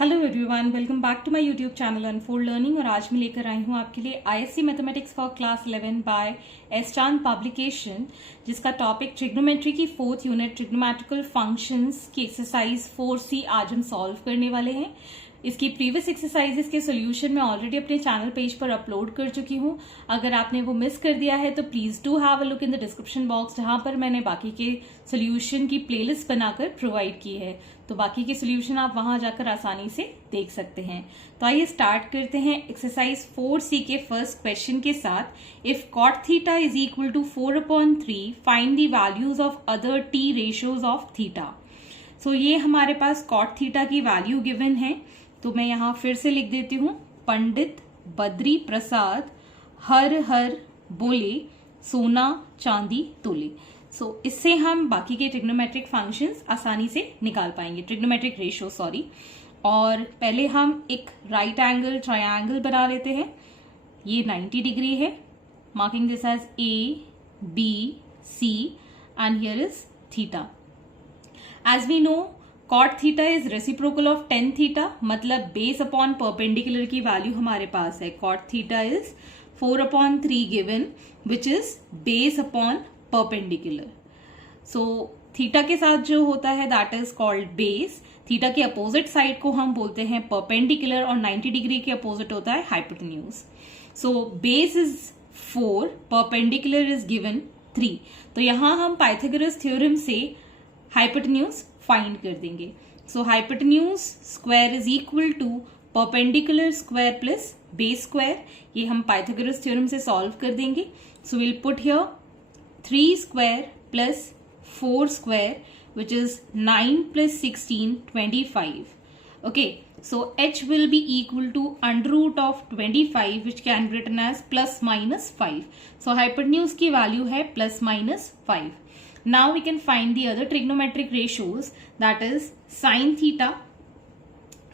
Hello everyone, welcome back to my YouTube channel unfold learning. और आज मैं लेकर आई हूँ आपके लिए ISC mathematics for class 11 by S Chand publication, जिसका टॉपिक ट्रिग्नोमेट्री की 4th यूनिट ट्रिग्नोमेट्रिकल फंक्शंस की एक्सरसाइज 4C आज हम सॉल्व करने वाले हैं। इसकी प्रीवियस एक्सरसाइजेस के सोल्यूशन मैं ऑलरेडी अपने चैनल पेज पर अपलोड कर चुकी हूँ। अगर आपने वो मिस कर दिया है तो please do have a look in the description box, जहां पर मैंने बाकी के सोल्यूशन की प्लेलिस्ट बनाकर प्रोवाइड की है। तो बाकी के सोल्यूशन आप वहां जाकर आसानी से देख सकते हैं। तो आइए स्टार्ट करते हैं एक्सरसाइज 4C के फर्स्ट क्वेश्चन के साथ। If cot theta is equal to 4/3 find the values of other t ratios of theta. So ये हमारे पास cot थीटा की वैल्यू गिवन है। तो मैं यहां फिर से लिख देती हूं, पंडित बद्री प्रसाद हर हर बोले सोना चांदी तोले। सो इससे हम बाकी के ट्रिग्नोमेट्रिक फंक्शंस आसानी से निकाल पाएंगे, ट्रिग्नोमेट्रिक रेशियो सॉरी। और पहले हम एक राइट एंगल ट्रायंगल बना लेते हैं। ये 90 डिग्री है, marking this as A B C and here is theta. As we know cot theta is reciprocal of tan theta, मतलब बेस अपॉन परपेंडिकुलर की वैल्यू हमारे पास है। cot theta is 4/3 given which is base upon perpendicular. So theta के साथ जो होता है that is called base. Theta के अपोजिट साइड को हम बोलते हैं परपेंडिकुलर और 90 डिग्री के अपोजिट होता है hypotenuse. So base is 4, perpendicular is given 3। तो यहां हम पाइथागोरस थ्योरम से हाइपोटेन्यूज फाइंड कर देंगे। So hypotenuse square is equal to perpendicular square plus base square. ये हम पाइथागोरस थ्योरम से सॉल्व कर देंगे। So will put here 3 square plus 4 square which is 9 plus 16 25. Okay, so h will be equal to under root of 25 which can be written as plus minus 5. So hypotenuse की value है plus minus 5. Now we can find the other trigonometric ratios, that is sin theta.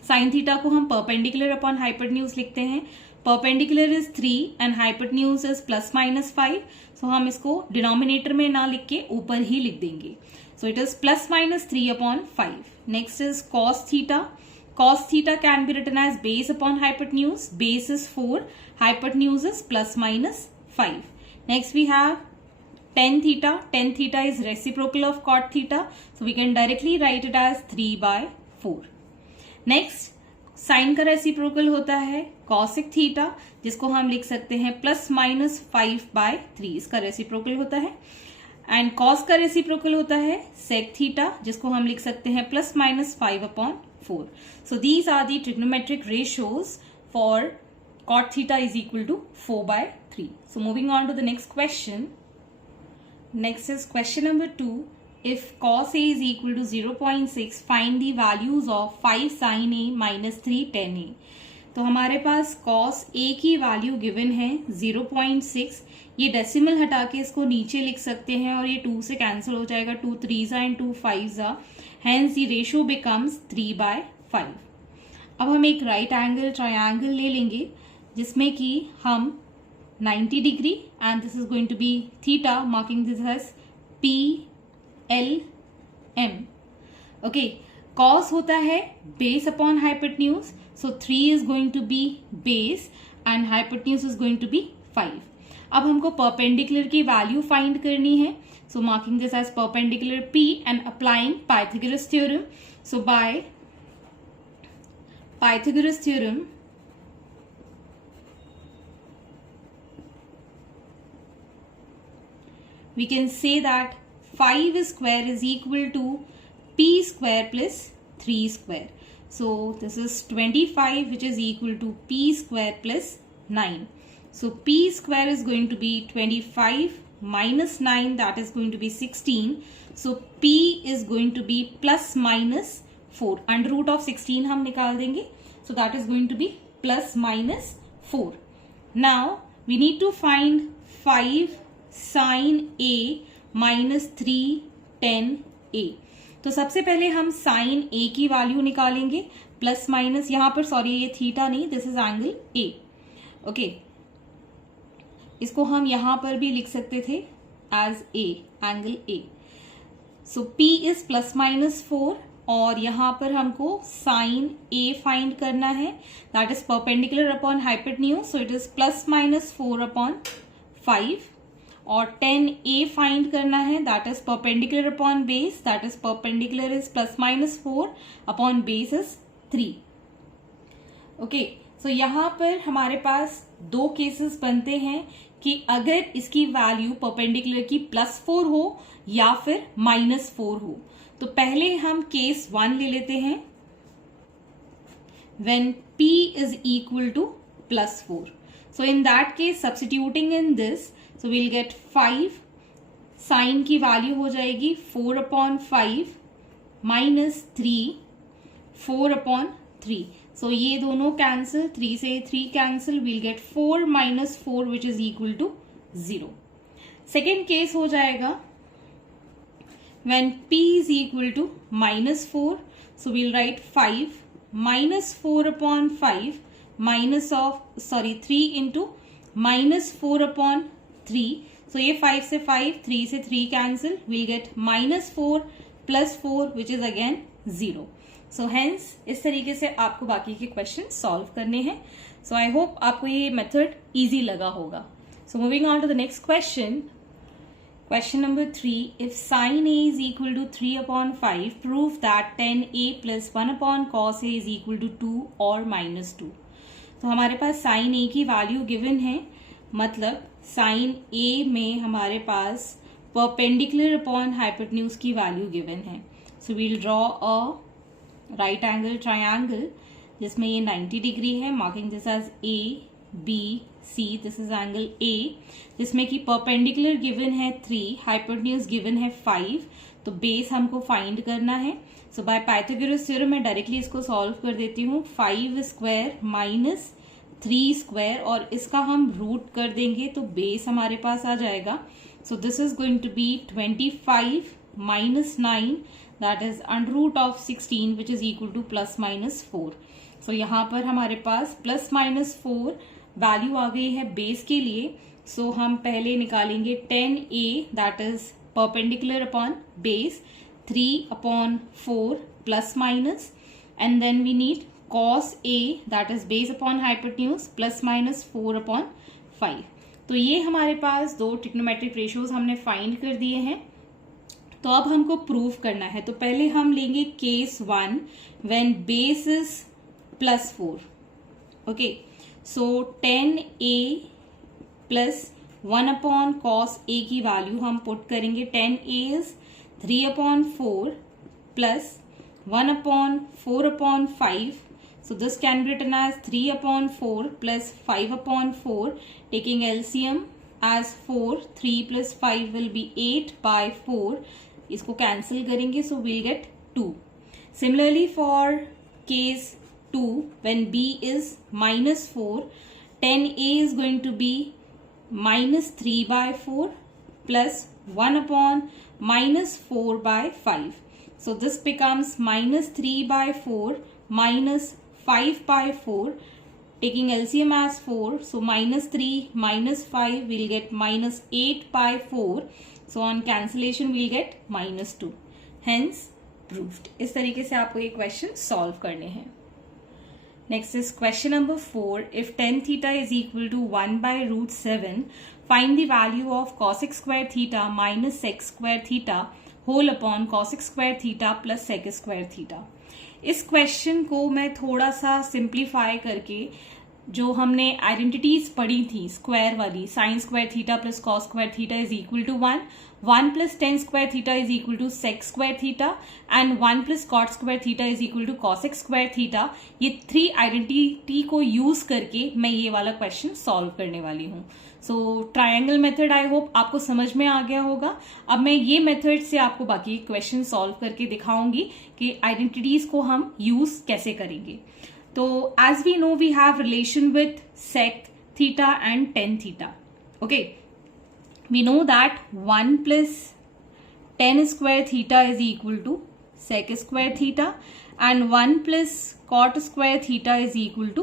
sin theta को हम perpendicular upon hypotenuse लिखते हैं। perpendicular is 3 and hypotenuse is plus minus 5. So हम इसको denominator में ना लिख के ऊपर ही लिख देंगे। So it is plus minus 3/5. Next is cos theta. Cos theta can be written as base upon hypotenuse. Base is 4, hypotenuse is plus minus 5. Next we have tan theta. Tan theta is reciprocal of cot theta. So we can directly write it as 3/4. Next sign का reciprocal होता है cosec theta, जिसको हम लिख सकते हैं plus minus 5/3, इसका reciprocal होता है। एंड cos का रेसिप्रोकल होता है sec थीटा, जिसको हम लिख सकते हैं plus minus 5/4। So these are the trigonometric ratios for cot theta is equal to 4/3। So moving on to the next question. Next is question number 2. If cos A is equal to 0.6, find the values of 5 sin A minus 3 tan A. तो हमारे पास cos A की value given है 0.6। ये decimal हटा के इसको नीचे लिख सकते हैं और ये 2 से कैंसिल हो जाएगा, 2 3s and 2 5s। Hence the ratio becomes 3/5. अब हम एक राइट एंगल ट्रायंगल ले लेंगे जिसमें कि हम 90 degree and this is going to be theta, marking this edge PLM. Okay, cos होता है base upon hypotenuse, so 3 is going to be base and hypotenuse is going to be 5. अब हमको perpendicular की वैल्यू फाइंड करनी है। So marking this edge perpendicular P and applying Pythagoras theorem. So by Pythagoras theorem we can say that 5 square is equal to p square plus 3 square. So this is 25 which is equal to p square plus 9. So p square is going to be 25 minus 9, that is going to be 16. So p is going to be plus minus 4. Under root of 16 हम निकाल देंगे. So that is going to be plus minus 4. Now we need to find 5 sin A minus 3 tan A. तो सबसे पहले हम sine A की value निकालेंगे, plus minus, यहां पर सॉरी ये थीटा नहीं, this is angle A. Okay, इसको हम यहां पर भी लिख सकते थे as A, angle A. So P is plus minus 4 और यहाँ पर हमको साइन ए फाइंड करना है, that is perpendicular upon hypotenuse, so it is +-4/5, और tan A फाइंड करना है, that is perpendicular upon base, that is perpendicular is +-4 upon base is 3. Okay, so यहाँ पर हमारे पास दो केसेस बनते हैं कि अगर इसकी वैल्यू परपेंडिकुलर की +4 हो या फिर -4 हो. तो पहले हम केस 1 ले लेते हैं, when P is equal to +4. So in that case, substituting in this, so we'll get 5, sign की वैल्यू हो जाएगी 4/5 -3, 4/3. So ये दोनों कैंसिल, 3 से 3 cancel, we'll get 4 - 4 which is equal to 0. Second case हो जाएगा when P is equal to -4, so we'll write 5 -4/5 3 into -4/3. So ये 5 से 5, 3 से 3 cancel, we'll get -4 + 4 which is again 0. So hence इस तरीके से आपको बाकी के क्वेश्चन सॉल्व करने हैं. So I hope आपको ये मेथड इजी लगा होगा. So moving on to the next question. Question number 3. If sin A is equal to 3/5, prove that tan A plus 1/cos A is equal to 2 or -2. तो हमारे पास sin A की value given है, मतलब sin A में हमारे पास perpendicular upon hypotenuse की वैल्यू गिवन है. So we'll draw a right angle triangle जिसमें ये 90 डिग्री है, marking this as ABC, this is angle A, जिसमें कि परपेंडिकुलर गिवन है 3, हाइपोटेन्यूज गिवन है 5, तो बेस हमको फाइंड करना है. सो बाय पाइथागोरस थ्योरम मैं डायरेक्टली इसको सॉल्व कर देती हूँ. 5 स्क्वायर माइनस 3 स्क्वायर, और इसका हम रूट कर देंगे तो बेस हमारे पास आ जाएगा. So this is going to be 25 - 9, that is √16 which is equal to +-4. सो यहाँ पर हमारे पास +-4 वैल्यू आ गई है बेस के लिए. सो हम पहले निकालेंगे tan A, that is perpendicular upon base, 3/4 +-, and then we need cos A, that is base upon hypotenuse, +-4/5. तो ये हमारे पास दो ट्रिग्नोमेट्रिक रेशियोज हमने फाइंड कर दिए हैं. तो अब हमको प्रूव करना है. तो पहले हम लेंगे case 1 when base is +4. Okay, so tan A plus 1/cos A की वैल्यू हम पुट करेंगे. tan A is 3/4 plus 1/4/5. So this can be written as 3/4 plus 5/4. Taking LCM as 4, 3 plus 5 will be 8/4. इसको कैंसिल करेंगे, so we'll get 2. Similarly for case 2, when B is -4, tan A is going to be -3/4 plus 1/-4/5. So this becomes -3/4 minus 5/4. Taking LCM as 4, so -3 minus 5 we'll get -8/4. So on cancellation we'll get -2. Hence proved. इस तरीके से आपको ये question solve करने हैं. Next is question number 4. If tan theta is equal to 1/√7, find the value of cosec square theta minus sec square theta whole upon cosec square theta plus sec square theta. इस question को मैं थोड़ा सा simplify करके, जो हमने identities पढ़ी थी स्क्वायर वाली, sine square theta plus cos square theta is equal to 1, 1 plus tan square theta is equal to sec square theta, and 1 plus cot square theta is equal to cosec square theta. ये 3 identity को use करके मैं ये वाला question solve करने वाली हूँ. सो triangle method I hope आपको समझ में आ गया होगा. अब मैं ये मेथड से आपको बाकी क्वेश्चन सॉल्व करके दिखाऊंगी कि आइडेंटिटीज को हम यूज कैसे करेंगे. तो as we know we have relation with sec theta and tan theta. Okay, we know that 1 plus tan square theta is equal to sec square theta and 1 plus cot square theta is equal to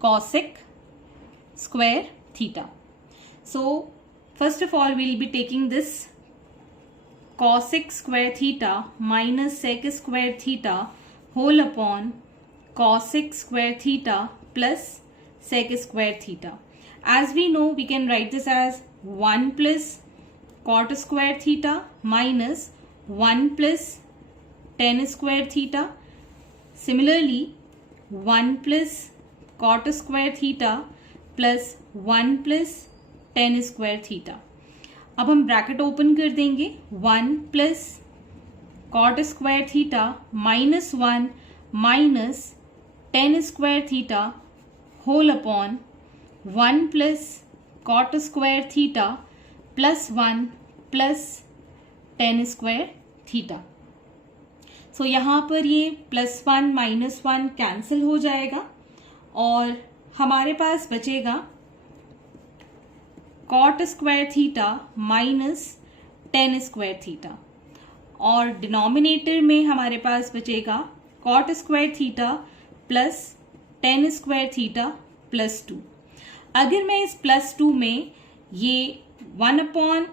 cosec square theta. So first of all we'll be taking this cosec square theta minus sec square theta whole upon cosec square theta plus sec square theta. As we know, we can write this as 1 plus cot square theta minus 1 plus tan square theta. Similarly, 1 plus cot square theta plus 1 plus tan square theta. अब हम bracket open कर देंगे. 1 plus cot square theta minus 1 minus tan square theta whole upon 1 plus cot square theta plus 1 plus tan square theta. So यहाँ पर ये plus 1 minus 1 cancel हो जाएगा और हमारे पास बचेगा cot square theta minus tan square theta और डिनोमिनेटर में हमारे पास बचेगा cot square theta plus tan square theta plus 2. अगर मैं इस प्लस 2 में ये 1 अपॉन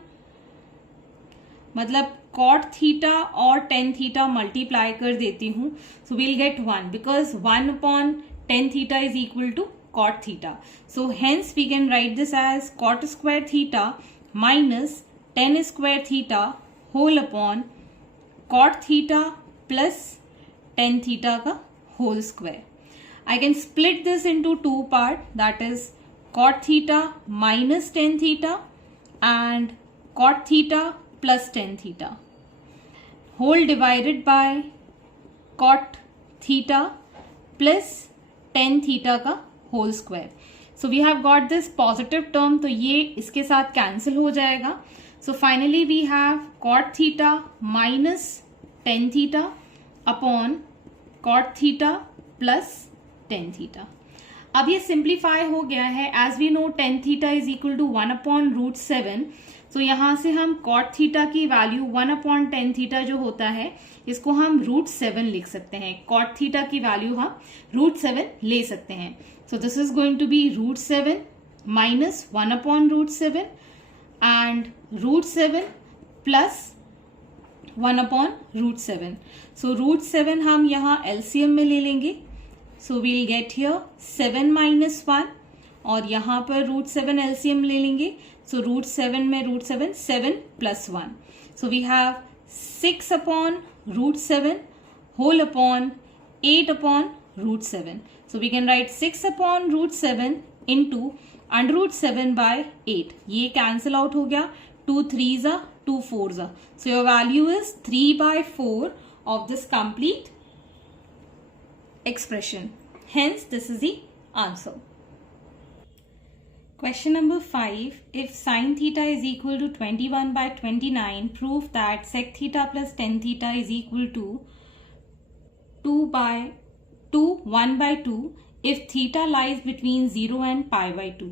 मतलब कॉट थीटा और टेन थीटा मल्टीप्लाई कर देती हूँ, so we'll get 1 because 1 upon tan theta is equal to cot theta. So hence we can write this as cot square theta minus tan square theta whole upon cot theta plus tan theta का whole square. I can split this into two part, that is cot theta minus tan theta and cot theta plus tan theta whole divided by cot theta plus tan theta का whole square. So we have got this positive term, तो ये इसके साथ cancel हो जाएगा. So finally we have cot theta minus tan theta upon cot theta plus tan theta. अब ये simplify हो गया है. As we know tan theta is equal to 1 upon root 7. So यहाँ से हम कॉट थीटा की वैल्यू 1 अपॉन टेन थीटा जो होता है इसको हम रूट 7 लिख सकते हैं. कॉट थीटा की वैल्यू हम रूट 7 ले सकते हैं. So this is going to be root 7 minus 1 upon root 7 and root 7 plus 1 upon root 7. So root 7 हम यहाँ LCM में ले लेंगे. So we'll get here 7 minus 1 और यहाँ पर root 7 LCM ले लेंगे. So root 7 में root 7 7 plus 1. So we have 6 upon root 7 whole upon 8 upon root 7. So we can write 6 upon root 7 into under root 7 by 8. ये cancel out हो गया. 2 3s are 2 4s are. So your value is 3 by 4 of this complete expression. Hence this is the answer. Question number 5. If sin theta is equal to 21 by 29, prove that sec theta plus tan theta is equal to 1 by 2 if theta lies between 0 and pi by 2.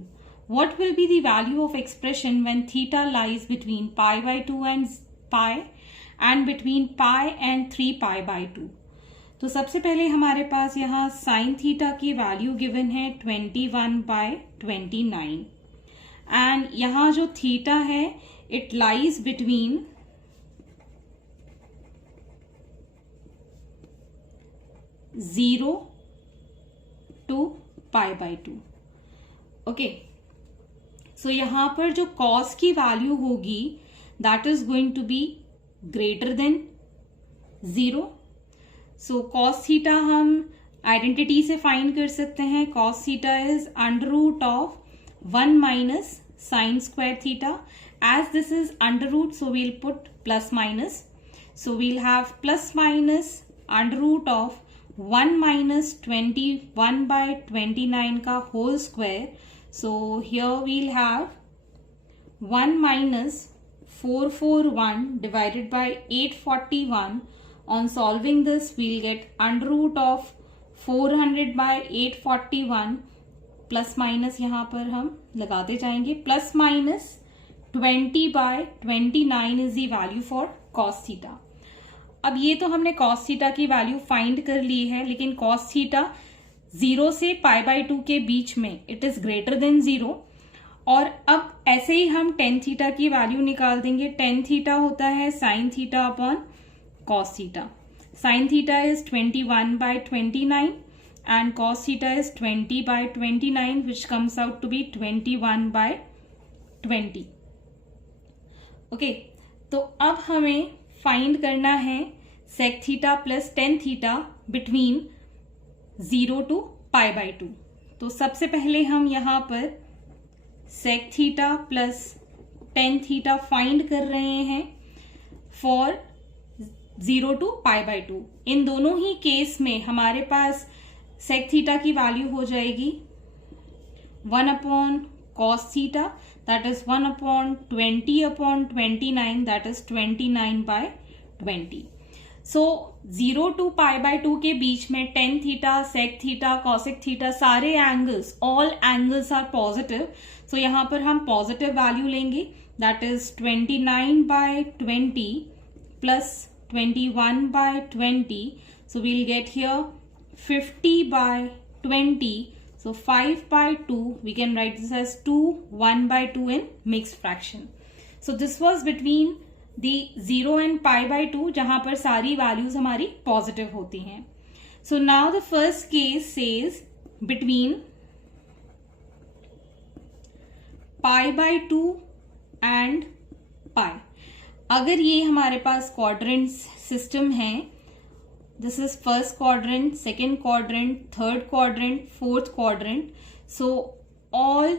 What will be the value of expression when theta lies between pi by 2 and pi and between pi and 3 pi by 2? तो सबसे पहले हमारे पास यहाँ sin theta की value given है 21 by 29 and यहाँ जो थीटा है it lies between 0 to pi by 2. Okay, so यहाँ पर जो cos की वैल्यू होगी that is going to be greater than 0. So cos theta हम आइडेंटिटी से फाइंड कर सकते हैं. cos theta is under root of 1 minus sine square theta. As this is under root so we'll put plus minus. So we'll have plus minus under root of 1 minus 21 by 29 का whole square. So here we'll have 1 minus 441 divided by 841. On solving this we'll get under root of 400 by 841 plus minus यहाँ पर हम लगाते जाएंगे. Plus minus 20 by 29 is the value for cos theta. अब ये तो हमने cos थीटा की वैल्यू फाइंड कर ली है, लेकिन cos थीटा 0 से पाई बाय 2 के बीच में इट इज ग्रेटर देन 0 और अब ऐसे ही हम टेन थीटा की वैल्यू निकाल देंगे। टेन थीटा होता है sine theta upon cos theta. Sign theta is 21/29 and cos theta is 20/29, which comes out to be 21/20. Okay, तो अब हमें फाइंड करना है sec theta plus tan theta between 0 to π/2। तो सबसे पहले हम यहां पर sec theta plus tan theta find कर रहे हैं फॉर 0 to π/2। इन दोनों ही केस में हमारे पास sec थीटा की वैल्यू हो जाएगी 1 cos theta, that is 1/20/29, that is 29/20। So 0 to π/2 के बीच में tan theta, sec theta, cosec theta, सारे angles, all angles are positive. So यहां पर हम पॉजिटिव वैल्यू लेंगे, that is 29/20 plus 21/20। So we'll get here 50/20. So 5/2, we can write this as 2, 1/2 in mixed fraction. So this was between the 0 and π/2, जहां पर सारी values हमारी positive होती हैं. So now the first case says between π/2 and π. अगर ये हमारे पास quadrant system है, this is first quadrant, second quadrant, third quadrant, fourth quadrant. So all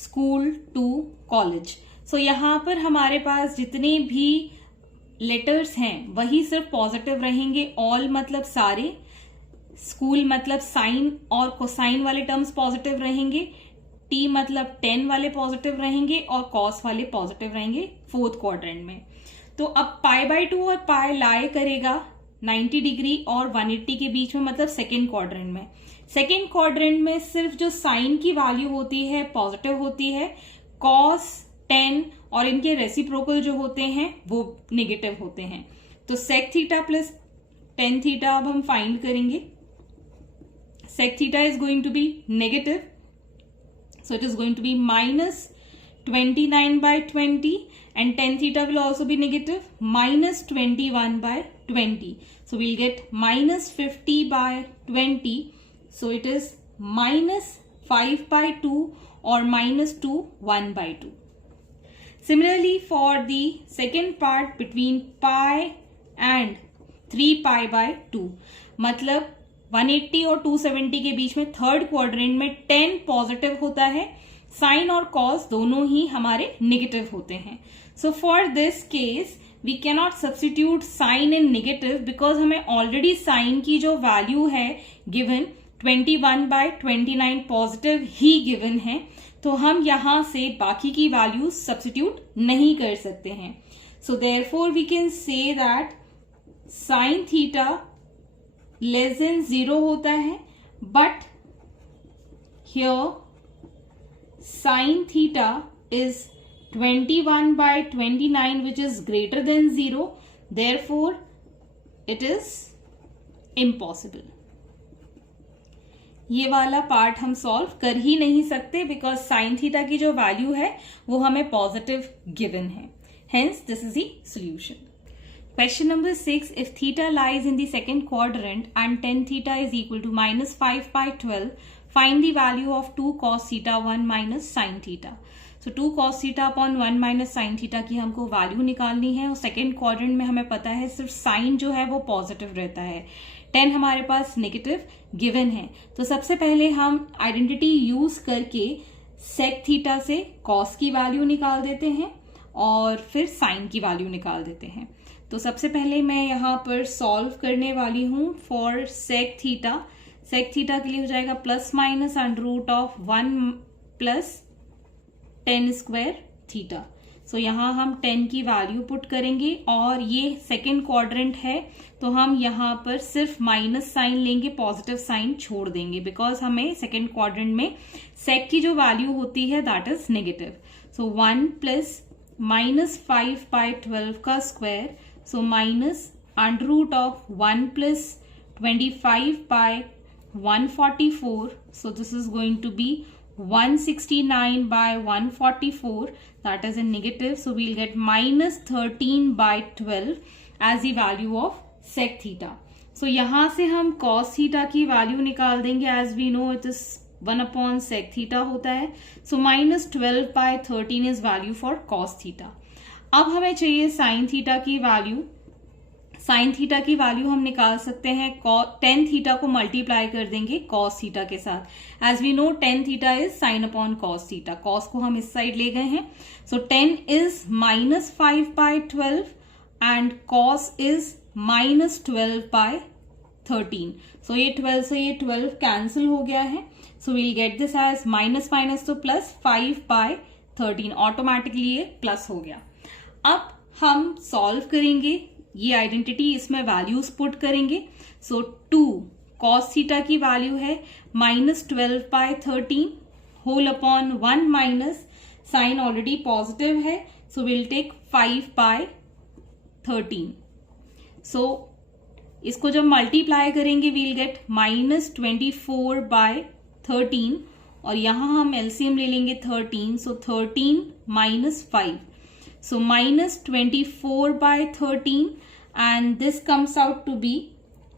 school to college. So यहाँ पर हमारे पास जितने भी लेटर्स हैं वही सिर्फ पॉजिटिव रहेंगे। ऑल मतलब सारे, स्कूल मतलब साइन और कोसाइन वाले टर्म्स पॉजिटिव रहेंगे, टी मतलब 10 वाले पॉजिटिव रहेंगे और कॉस वाले पॉजिटिव रहेंगे फोर्थ क्वाड्रेंट में। तो अब π/2 और पाई लाई करेगा 90 डिग्री और 180 के बीच में, मतलब सेकेंड क्वाड्रेंट में। सेकेंड क्वाड्रेंट में सिर्फ जो साइन की वैल्यू होती है पॉजिटिव होती है, कॉस 10 और इनके रेसिप्रोकल जो होते हैं वो नेगेटिव होते हैं। तो sec theta plus tan theta अब हम फाइंड करेंगे। Sec theta is going to be negative, so it is going to be minus 29/20, and tan theta will also be negative, minus 21/20. So we'll get minus 50/20. So it is minus 5/2 or minus 1/2. Similarly, for the second part between pi and 3π/2, मतलब 180 और 270 के बीच में third quadrant में 10 positive होता है, sign और cos दोनों ही हमारे नेगेटिव होते हैं। So for this case we can not substitute sine in negative, because हमें ऑलरेडी साइन की जो वैल्यू है गिवन 21/29 पॉजिटिव ही गिवन है, तो हम यहां से बाकी की वैल्यू सब्स्टिट्यूट नहीं कर सकते हैं। सो therefore we can say that sine theta less than 0 होता है, but here sine theta is 21/29 which is greater than 0, therefore it is impossible. ये वाला पार्ट हम सॉल्व कर ही नहीं सकते बिकॉज साइन थीटा की जो वैल्यू है वो हमें पॉजिटिव गिवन है, hence this is the solution. Question number 6, if theta lies in the second quadrant and tan theta is equal to minus 5/12, find the value of 2 cos theta 1 minus sin theta. So 2 cos theta upon 1 minus sin theta की हमको value निकालनी है, और second quadrant में हमें पता है सिर्फ साइन जो है वो पॉजिटिव रहता है, 10 हमारे पास नेगेटिव गिवन है। तो सबसे पहले हम आइडेंटिटी यूज करके सेक थीटा से कॉस की वैल्यू निकाल देते हैं और फिर साइन की वैल्यू निकाल देते हैं। तो सबसे पहले मैं यहाँ पर सॉल्व करने वाली हूँ for sec theta. Sec theta के लिए हो जाएगा plus minus √1 plus 10 square theta. So यहाँ हम 10 की वैल्यू पुट करेंगे, और ये सेकेंड क्वाड्रेंट है तो हम यहाँ पर सिर्फ माइनस साइन लेंगे, पॉजिटिव साइन छोड़ देंगे, बिकॉज हमें सेकेंड क्वाड्रेंट में सेक की जो वैल्यू होती है that is negative. So 1 plus minus 5/12 का square, so minus √1 plus 25/144, so this is going to be 169 by 144, that is in negative. So we'll get minus 13 by 12 as the value of sec theta. So यहाँ से हम cos theta की value निकाल देंगे. As we know it is 1 upon sec theta होता है. So minus 12 by 13 is value for cos theta. अब हमें चाहिए sin theta की value. साइन थीटा की वैल्यू हम निकाल सकते हैं टेन थीटा को मल्टीप्लाई कर देंगे कॉस थीटा के साथ. As we know tan theta is sine upon cos theta. Cos को हम इस साइड ले गए हैं. So 10 is minus 5 by 12 and cos is minus 12 by 13. So ये 12 से ये 12 कैंसिल हो गया है. So we'll get this as minus minus तो प्लस 5 बाय 13. ऑटोमेटिकली ये प्लस हो गया. अब हम सॉल्व करेंगे. ये आइडेंटिटी इसमें वैल्यूज पुट करेंगे. सो 2 कॉस थीटा की वैल्यू है minus 12 by 13 whole upon 1 minus sine already positive है. So will take 5 by 13. So इसको जब मल्टीप्लाई करेंगे वील गेट माइनस 24 बाय 13 और यहां हम एलसीएम ले लेंगे 13. सो 13 minus 5. So minus 24 by 13 and this comes out to be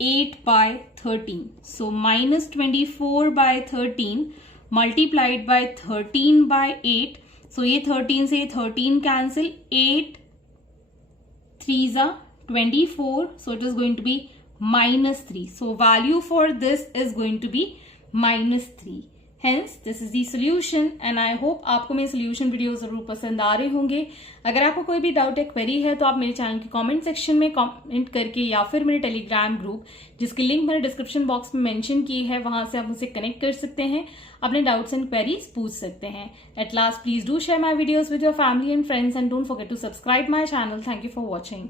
8 by 13. So minus 24 by 13 multiplied by 13 by 8. So ये 13 से 13 cancel. 8 3s are 24. So it is going to be minus 3. So value for this is going to be minus 3. Hence, this is the solution and I hope आपको मेरे solution video जरूर पसंद आ रहे होंगे. अगर आपको कोई भी डाउट या क्वेरी है तो आप मेरे चैनल के कमेंट सेक्शन में कमेंट करके या फिर मेरे टेलीग्राम ग्रुप जिसकी लिंक मैंने डिस्क्रिप्शन बॉक्स में मेंशन की है वहां से आप मुझसे कनेक्ट कर सकते हैं. अपने डाउट्स एंड क्वेरीज पूछ सकते हैं. At last please do share my videos with your family and friends and don't forget to subscribe my channel. Thank you for watching.